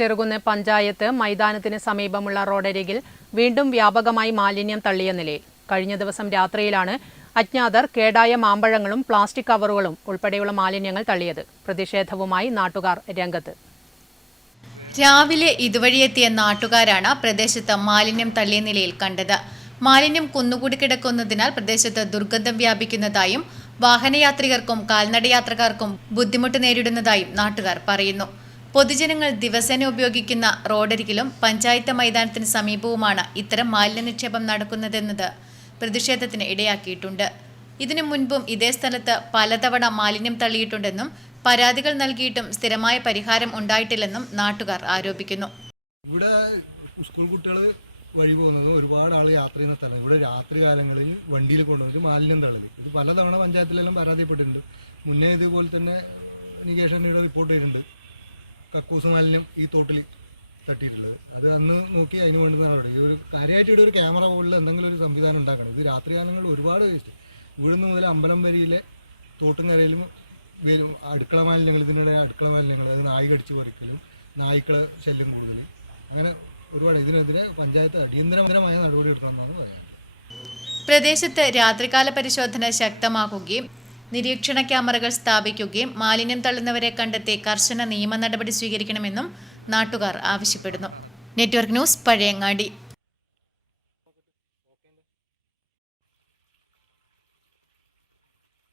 ചെറുകുന്ന് പഞ്ചായത്ത് മൈതാനത്തിന് സമീപമുള്ള റോഡരികിൽ വീണ്ടും വ്യാപകമായി മാലിന്യം തള്ളിയ നിലയിൽ. കഴിഞ്ഞ ദിവസം രാത്രിയിലാണ് അജ്ഞാതർ കേടായ മാമ്പഴങ്ങളും പ്ലാസ്റ്റിക് കവറുകളും ഉൾപ്പെടെയുള്ള മാലിന്യങ്ങൾ തള്ളിയത്. പ്രതിഷേധവുമായി നാട്ടുകാർ രംഗത്ത്. രാവിലെ ഇതുവഴിയെത്തിയ നാട്ടുകാരാണ് പ്രദേശത്ത് മാലിന്യം തള്ളിയ നിലയിൽ കണ്ടത്. മാലിന്യം കുന്നുകൂടി കിടക്കുന്നതിനാൽ പ്രദേശത്ത് ദുർഗന്ധം വ്യാപിക്കുന്നതായും വാഹനയാത്രികർക്കും കാൽനടയാത്രക്കാർക്കും ബുദ്ധിമുട്ട് നേരിടുന്നതായും നാട്ടുകാർ പറയുന്നു. പൊതുജനങ്ങൾ ദിവസേന ഉപയോഗിക്കുന്ന റോഡരികിലും പഞ്ചായത്ത് മൈതാനത്തിന് സമീപവുമാണ് ഇത്തരം മാലിന്യ നിക്ഷേപം നടക്കുന്നതെന്നത് പ്രതിഷേധത്തിന് ഇടയാക്കിയിട്ടുണ്ട്. ഇതിനു മുൻപും ഇതേ സ്ഥലത്ത് പലതവണ മാലിന്യം തള്ളിയിട്ടുണ്ടെന്നും പരാതികൾ നൽകിയിട്ടും സ്ഥിരമായ പരിഹാരം ഉണ്ടായിട്ടില്ലെന്നും നാട്ടുകാർ ആരോപിക്കുന്നു. ഇവിടെ സ്കൂൾ കുട്ടികൾ വഴി പോകുന്നതും ഒരുപാട് ആൾ യാത്ര ചെയ്യുന്ന സ്ഥലം. ഇവിടെ രാത്രി കാലങ്ങളിൽ വണ്ടിയിൽ കൊണ്ടുവന്നിട്ട് മാലിന്യം തള്ളൽ ഇത് പലതവണ പഞ്ചായത്തിലെല്ലാം പരാതിപ്പെട്ടിട്ടുണ്ട്. മുന്നേ ഇതുപോലെ തന്നെ നികേഷൻ്റെ റിപ്പോർട്ട് ചെയ്തിട്ടുണ്ട്. കക്കൂസ് മാലിന്യം ഈ തോട്ടിൽ തട്ടിയിട്ടുള്ളത് അത് അന്ന് നോക്കി അതിന് വേണ്ടുന്ന നടപടി. ഒരു കാര്യമായിട്ട് ഇവിടെ ഒരു ക്യാമറ പോലുള്ള എന്തെങ്കിലും ഒരു സംവിധാനം ഉണ്ടാക്കണം. ഇത് രാത്രി കാലങ്ങളിൽ ഒരുപാട് വേസ്റ്റ് ഇവിടുന്ന് മുതൽ അമ്പലം വരിയിലെ തോട്ടും കരയിലും അടുക്കള മാലിന്യങ്ങൾ, ഇതിനിടെ അടുക്കള മാലിന്യങ്ങൾ, അത് നായി കടിച്ച് പറിക്കലും നായ്ക്കളെ ശല്യം കൂടുതൽ, അങ്ങനെ ഒരുപാട്. ഇതിനെതിരെ പഞ്ചായത്ത് അടിയന്തരമായ നടപടി എടുക്കണമെന്നാണ് പറയാനുള്ളത്. പ്രദേശത്ത് രാത്രികാല പരിശോധന ശക്തമാക്കുകയും നിരീക്ഷണ ക്യാമറകൾ സ്ഥാപിക്കുകയും മാലിന്യം തള്ളുന്നവരെ കണ്ടെത്തി കർശന നിയമ നടപടി സ്വീകരിക്കണമെന്നും നാട്ടുകാർ ആവശ്യപ്പെടുന്നു. Network news, Pazhayangadi.